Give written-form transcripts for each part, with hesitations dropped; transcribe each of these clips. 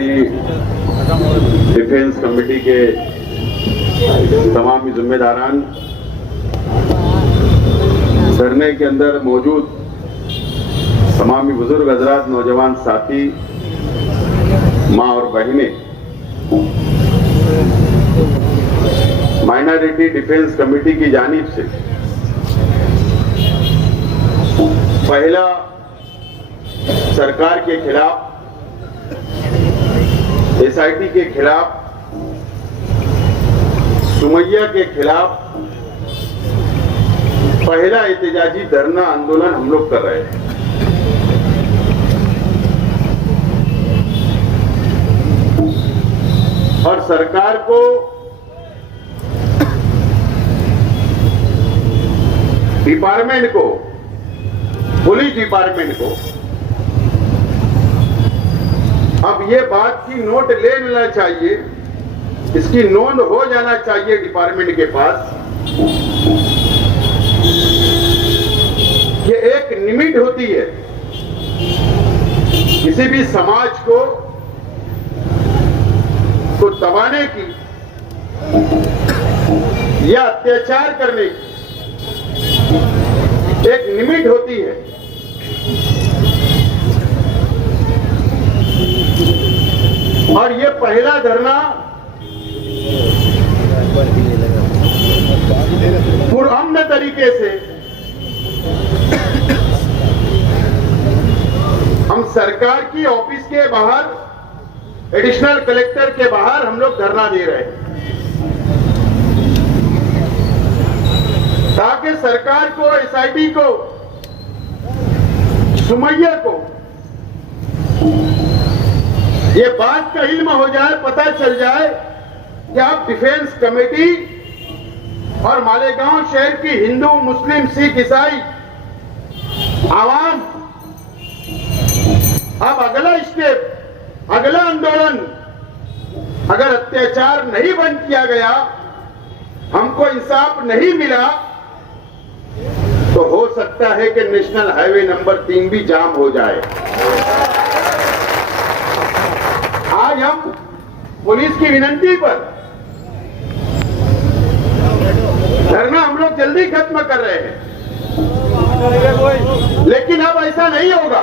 Minority defence committee के तमाम जिम्मेदारान, धरने के अंदर मौजूद तमाम बुजुर्ग हजरात, नौजवान साथी, माँ और बहनें, माइनॉरिटी डिफेंस कमेटी की जानिब से पहला सरकार के खिलाफ, एसआईटी के खिलाफ, सुमैया के खिलाफ पहला एहतजाजी धरना आंदोलन हम लोग कर रहे हैं। और सरकार को डिपार्टमेंट को, पुलिस डिपार्टमेंट को अब ये बात की नोट ले लेना चाहिए, इसकी नोंद हो जाना चाहिए डिपार्टमेंट के पास कि एक लिमिट होती है किसी भी समाज को दबाने की या अत्याचार करने की एक लिमिट होती है। और ये पहला धरना पुरअमन तरीके से हम सरकार की ऑफिस के बाहर, एडिशनल कलेक्टर के बाहर हम लोग धरना दे रहे हैं, ताकि सरकार को, एसआईटी को, सुमैया को ये बात का इल्म हो जाए, पता चल जाए कि आप डिफेंस कमेटी और मालेगांव शहर की हिंदू, मुस्लिम, सिख, ईसाई आवाम अब अगला स्टेप, अगला आंदोलन, अगर अत्याचार नहीं बंद किया गया, हमको इंसाफ नहीं मिला, तो हो सकता है कि नेशनल हाईवे नंबर 3 भी जाम हो जाए। आज हम पुलिस की विनती पर धरना हम लोग जल्दी खत्म कर रहे हैं, लेकिन अब ऐसा नहीं होगा,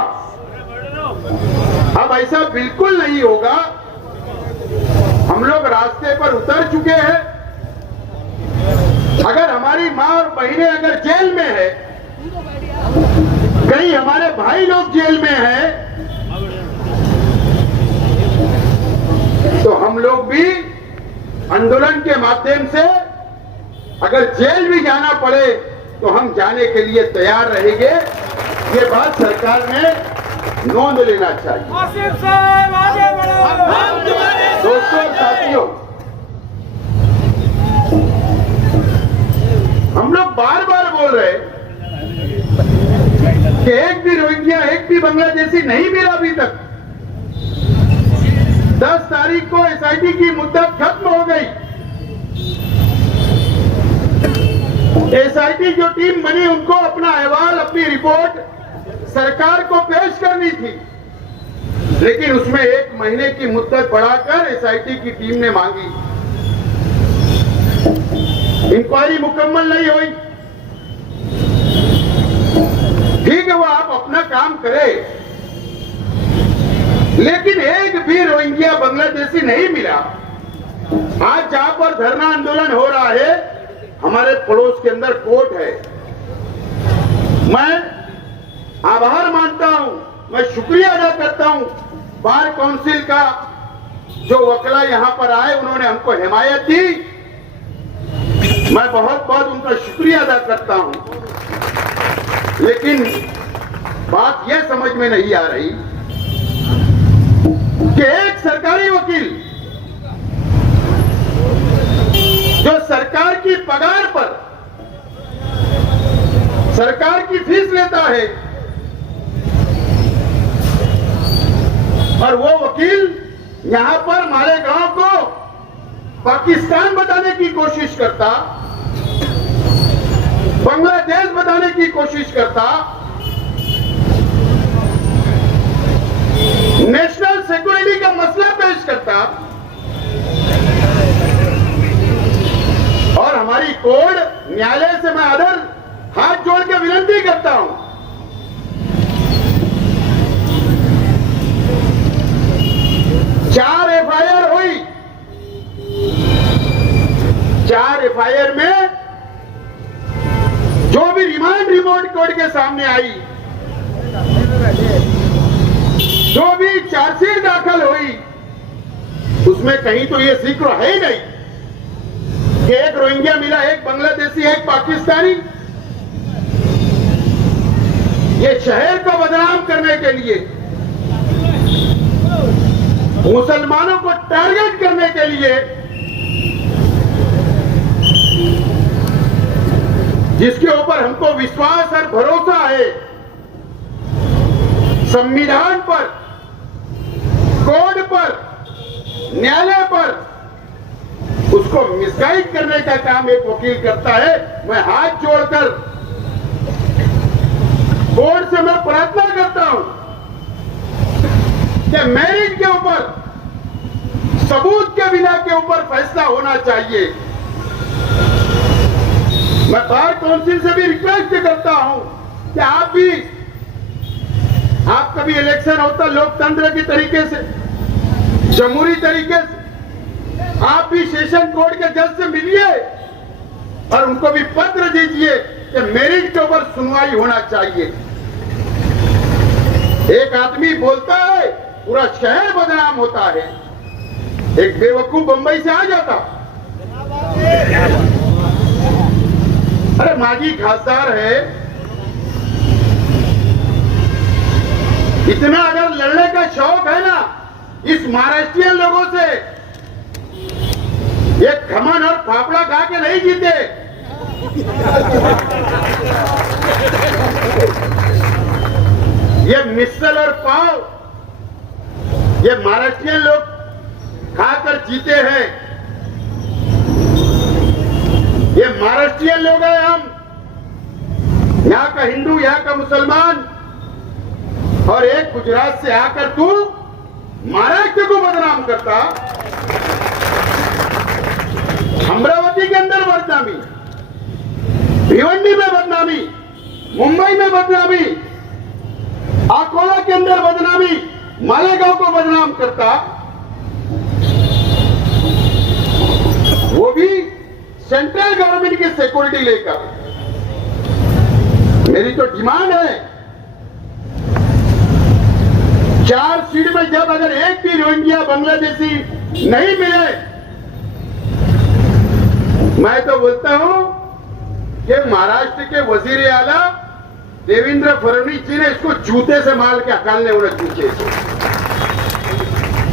अब ऐसा बिल्कुल नहीं होगा। हम लोग रास्ते पर उतर चुके हैं। अगर हमारी माँ और बहनें अगर जेल में है, कहीं हमारे भाई लोग जेल में हैं, तो हम लोग भी आंदोलन के माध्यम से अगर जेल भी जाना पड़े तो हम जाने के लिए तैयार रहेंगे। ये बात सरकार ने नोंद लेना चाहिए। आगे बढ़ो। दोस्तों, साथियों, हम लोग बार बार बोल रहे कि एक भी रोहिंग्या, एक भी बांग्लादेशी नहीं मिला अभी तक। 10 तारीख को एसआईटी की मुद्दत खत्म हो गई। एसआईटी जो टीम बनी, उनको अपना अहवाल, अपनी रिपोर्ट सरकार को पेश करनी थी, लेकिन उसमें 1 महीने की मुद्दत बढ़ाकर एसआईटी की टीम ने मांगी। इंक्वायरी मुकम्मल नहीं हुई। ठीक है, वो आप अपना काम करें, लेकिन एक भी रोहिंग्या, बांग्लादेशी नहीं मिला। आज जहां पर धरना आंदोलन हो रहा है, हमारे पड़ोस के अंदर कोर्ट है। मैं आभार मानता हूं, मैं शुक्रिया अदा करता हूं बार काउंसिल का, जो वकला यहां पर आए, उन्होंने हमको हिमायत दी। मैं बहुत बहुत उनका शुक्रिया अदा करता हूं, लेकिन बात यह समझ में नहीं आ रही कि एक सरकारी वकील जो सरकार की पगार पर सरकार की फीस लेता है, और वो वकील यहां पर मालेगांव को पाकिस्तान बताने की कोशिश करता, बांग्लादेश बताने की कोशिश करता, नेशनल सिक्योरिटी का मसला पेश किया और हमारी कोर्ट न्यायालय से मैं आदर हाथ जोड़ के विनती करता हूं, 4 एफआईआर हुई, 4 एफआईआर में जो भी रिमांड रिपोर्ट कोर्ट के सामने आई, जो भी चार्जशीट दाखिल हुई, उसमें कहीं तो ये जिक्र है ही नहीं कि एक रोहिंग्या मिला, एक बांग्लादेशी, एक पाकिस्तानी। ये शहर को बदनाम करने के लिए, मुसलमानों को टारगेट करने के लिए, जिसके ऊपर हमको विश्वास और भरोसा है, संविधान पर, कोर्ट पर, न्यायालय पर, उसको मिसगाइड करने का काम एक वकील करता है। मैं हाथ जोड़कर कोर्ट से मैं प्रार्थना करता हूं कि मैरिज के ऊपर, सबूत के बिना के ऊपर फैसला होना चाहिए। मैं बार काउंसिल से भी रिक्वेस्ट करता हूं कि आप कभी इलेक्शन होता लोकतंत्र के तरीके से, जमहूरी तरीके से, आप भी सेशन कोर्ट के जज से मिलिए और उनको भी पत्र दीजिए कि मैरिज के ऊपर सुनवाई होना चाहिए। एक आदमी बोलता है पूरा शहर बदनाम होता है, एक बेवकूफ बंबई से आ जाता, अरे माजी खासदार है, इतना अगर लड़ने का शौक है ना इस महाराष्ट्रियन लोगों से, ये खमन और फाफड़ा खा के नहीं जीते। ये मिसल और पाव ये महाराष्ट्रियन लोग खाकर जीते हैं। ये महाराष्ट्रियन लोग हैं हम, यहाँ का हिंदू, यहाँ का मुसलमान, और एक गुजरात से आकर तू महाराष्ट्र को बदनाम करता। अमरावती के अंदर बदनामी, भिवंडी में बदनामी, मुंबई में बदनामी, अकोला के अंदर बदनामी, मालेगांव को बदनाम करता, वो भी सेंट्रल गवर्नमेंट की सिक्योरिटी लेकर। मेरी तो डिमांड है 4 सीट में जब अगर एक भी रोहिंग्या बांग्लादेशी नहीं मिले, मैं तो बोलता हूं कि महाराष्ट्र के वजीर आला देवेंद्र फडणवीस जी ने इसको जूते से मार के हकालने उन्हें जूते से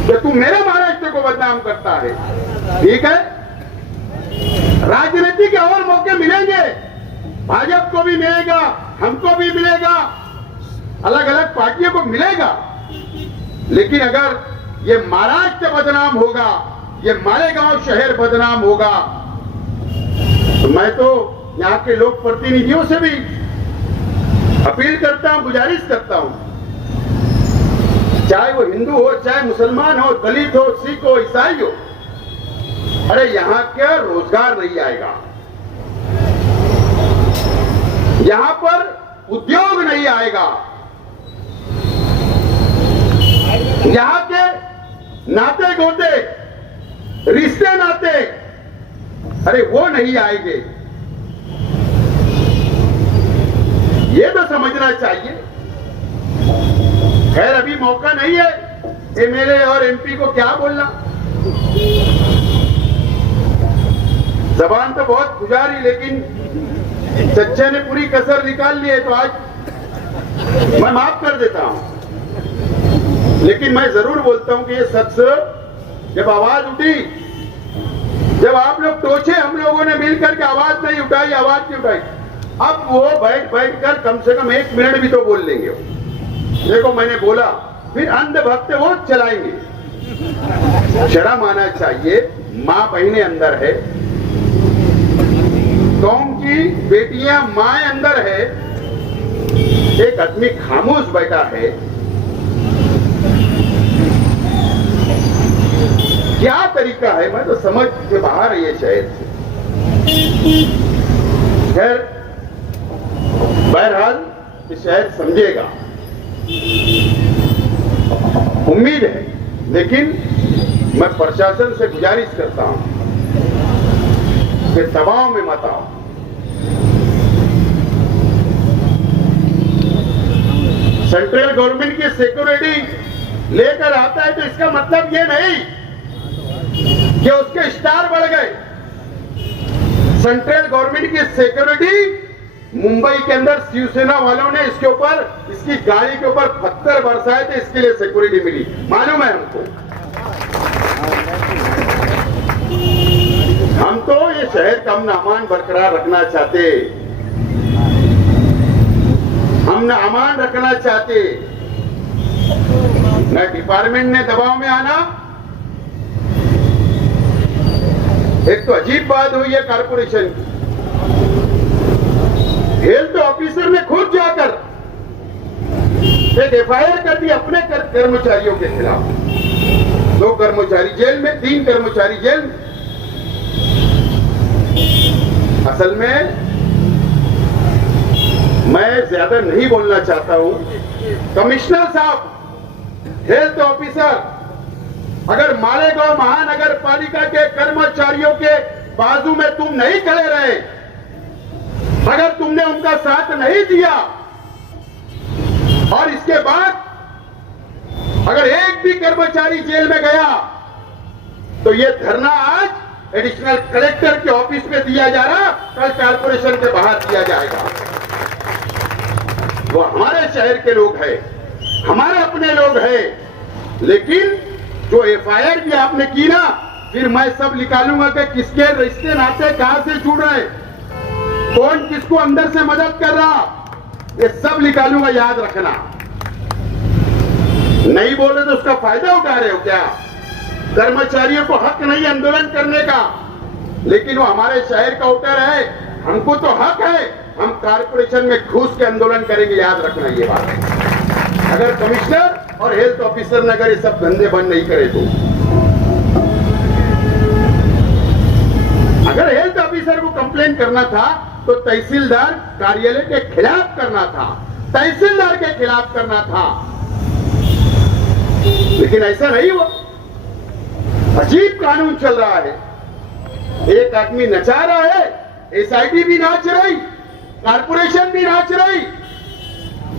कि तू मेरे महाराष्ट्र को बदनाम करता है। ठीक है, राजनीति के और मौके मिलेंगे, भाजपा को भी मिलेगा, हमको भी मिलेगा, अलग अलग पार्टियों को मिलेगा, लेकिन अगर ये महाराष्ट्र बदनाम होगा, ये मालेगांव शहर बदनाम होगा, तो मैं तो यहाँ के लोक प्रतिनिधियों से भी अपील करता हूं, गुजारिश करता हूं, चाहे वो हिंदू हो, चाहे मुसलमान हो, दलित हो, सिख हो, ईसाई हो, अरे यहां क्या रोजगार नहीं आएगा, यहां पर उद्योग नहीं आएगा, यहां के नाते गोते, रिश्ते नाते, अरे वो नहीं आएंगे। ये तो समझना चाहिए। खैर अभी मौका नहीं है एमएलए और एमपी को क्या बोलना, जबान तो बहुत गुजारी, लेकिन चच्चे ने पूरी कसर निकाल ली है, तो आज मैं माफ कर देता हूं। लेकिन मैं जरूर बोलता हूं कि ये शख्स जब आवाज उठी, जब आप लोग टोचे, हम लोगों ने मिलकर के आवाज नहीं उठाई, आवाज नहीं उठाई, अब वो बैठ कर कम से कम 1 मिनट भी तो बोल लेंगे। देखो मैंने बोला, फिर अंधभक्त वो चलाएंगे। शर्म आना चाहिए। माँ बहनें अंदर है, कौम की बेटियां माए अंदर है, एक आदमी खामोश बैठा है। क्या तरीका है, मैं तो समझ के बाहर है ये शहर से। खैर बहरहाल ये शहर समझेगा, उम्मीद है। लेकिन मैं प्रशासन से गुजारिश करता हूं कि दबाव में मत आओ। सेंट्रल गवर्नमेंट की सिक्योरिटी लेकर आता है तो इसका मतलब ये नहीं कि उसके स्टार बढ़ गए। सेंट्रल गवर्नमेंट की सिक्योरिटी, मुंबई के अंदर शिवसेना वालों ने इसके ऊपर, इसकी गाड़ी के ऊपर पत्थर बरसाए थे, इसके लिए सिक्योरिटी मिली, मालूम है हमको। हम तो ये शहर का अमन अमान बरकरार रखना चाहते, हम अमान रखना चाहते, न डिपार्टमेंट ने दबाव में आना। एक तो अजीब बात हुई है कारपोरेशन की, हेल्थ ऑफिसर ने खुद जाकर एक एफआईआर कर दी अपने कर्मचारियों के खिलाफ। 2 कर्मचारी जेल में, 3 कर्मचारी जेल में। असल में मैं ज्यादा नहीं बोलना चाहता हूं। कमिश्नर साहब, हेल्थ ऑफिसर, अगर मालेगांव महानगर पालिका के कर्मचारियों के बाजू में तुम नहीं खड़े रहे, अगर तुमने उनका साथ नहीं दिया, और इसके बाद अगर एक भी कर्मचारी जेल में गया, तो ये धरना आज एडिशनल कलेक्टर के ऑफिस में दिया जा रहा, कल कारपोरेशन के बाहर दिया जाएगा। वो हमारे शहर के लोग हैं, हमारे अपने लोग हैं। लेकिन जो एफआईआर भी आपने की ना, फिर मैं सब निकालूंगा कि किसके रिश्ते नाते कहां से जुड़ रहे, कौन किसको अंदर से मदद कर रहा, ये सब निकालूंगा, याद रखना। नहीं बोले तो उसका फायदा उठा रहे हो क्या? कर्मचारियों को हक नहीं आंदोलन करने का, लेकिन वो हमारे शहर का वोटर है, हमको तो हक है, हम कारपोरेशन में घुस के आंदोलन करेंगे, याद रखना ये बात। अगर कमिश्नर और हेल्थ ऑफिसर ने अगर ये सब धंधे बंद नहीं करे तो, अगर हेल्थ ऑफिसर को कंप्लेन करना था तो तहसीलदार कार्यालय के खिलाफ करना था, तहसीलदार के खिलाफ करना था, लेकिन ऐसा नहीं हुआ। अजीब कानून चल रहा है, एक आदमी नचा रहा है, एसआईटी भी नाच रही, कारपोरेशन भी नाच रही,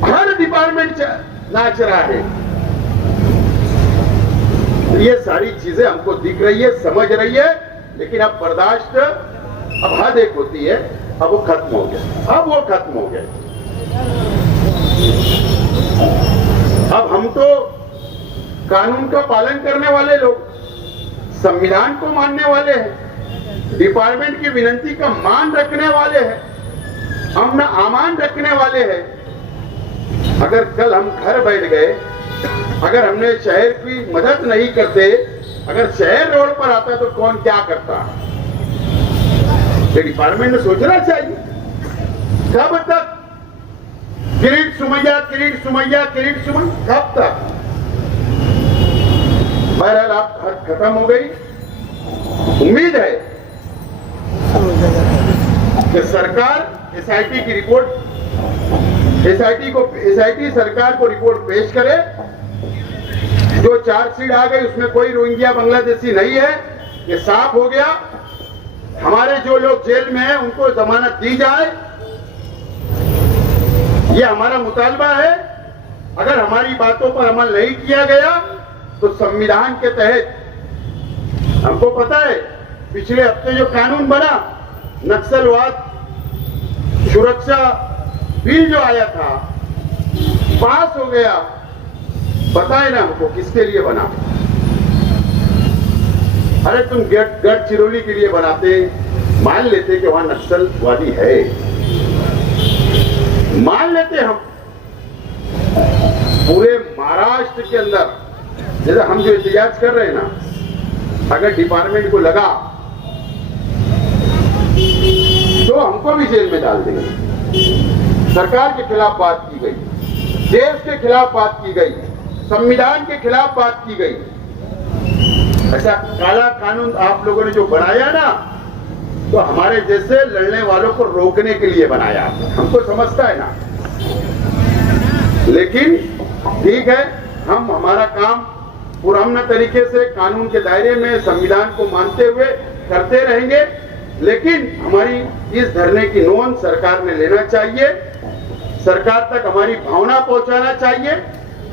हर डिपार्टमेंट नाच रहा है। ये सारी चीजें हमको दिख रही है, समझ रही है, लेकिन अब बर्दाश्त, अब हद एक होती है, अब वो खत्म हो गया, अब वो खत्म हो गया। अब हम तो कानून का पालन करने वाले लोग, संविधान को मानने वाले हैं, डिपार्टमेंट की विनती का मान रखने वाले हैं, हम न अमान रखने वाले हैं। अगर कल हम घर बैठ गए, अगर हमने शहर की मदद नहीं करते, अगर शहर रोड पर आता तो कौन क्या करता? डिपार्टमेंट ने सोचना चाहिए। कब तक किरीट सुमैया, किरीट सुमैया, किरीट सुमैया, कब तक? बहरहाल आप खत्म हो गई। उम्मीद है कि सरकार एसआईटी की रिपोर्ट, एसआईटी सरकार को रिपोर्ट पेश करे। जो चार्जशीट आ गई उसमें कोई रोहिंग्या बांग्लादेशी नहीं है, ये साफ हो गया। हमारे जो लोग जेल में हैं उनको जमानत दी जाए, ये हमारा मुतालबा है। अगर हमारी बातों पर अमल नहीं किया गया तो संविधान के तहत, हमको पता है पिछले हफ्ते जो कानून बना, नक्सलवाद सुरक्षा बिल जो आया था, पास हो गया, बताए ना हमको किसके लिए बना? अरे तुम गढ़चिरौली के लिए बनाते, मान लेते कि वहां नक्सलवादी है, मान लेते हम। पूरे महाराष्ट्र के अंदर जैसे हम जो एहतियात कर रहे हैं ना, अगर डिपार्टमेंट को लगा तो हमको भी जेल में डाल देंगे। सरकार के खिलाफ बात की गई, देश के खिलाफ बात की गई, संविधान के खिलाफ बात की गई। अच्छा काला कानून आप लोगों ने जो बनाया ना, तो हमारे जैसे लड़ने वालों को रोकने के लिए बनाया, हमको समझता है ना। लेकिन ठीक है, हम हमारा काम पुराने तरीके से कानून के दायरे में संविधान को मानते हुए करते रहेंगे, लेकिन हमारी इस धरने की नोंद सरकार ने लेना चाहिए, सरकार तक हमारी भावना पहुंचाना चाहिए,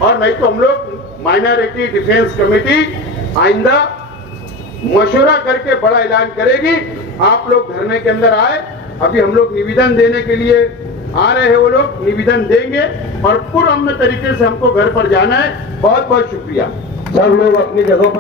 और नहीं तो हम लोग माइनॉरिटी डिफेंस कमेटी आइंदा मशवरा करके बड़ा ऐलान करेगी, आप लोग धरने के अंदर आए। अभी हम लोग निवेदन देने के लिए आ रहे हैं, वो लोग निवेदन देंगे और पुरअमन तरीके से हमको घर पर जाना है। बहुत बहुत शुक्रिया। सब लोग अपनी जगह पर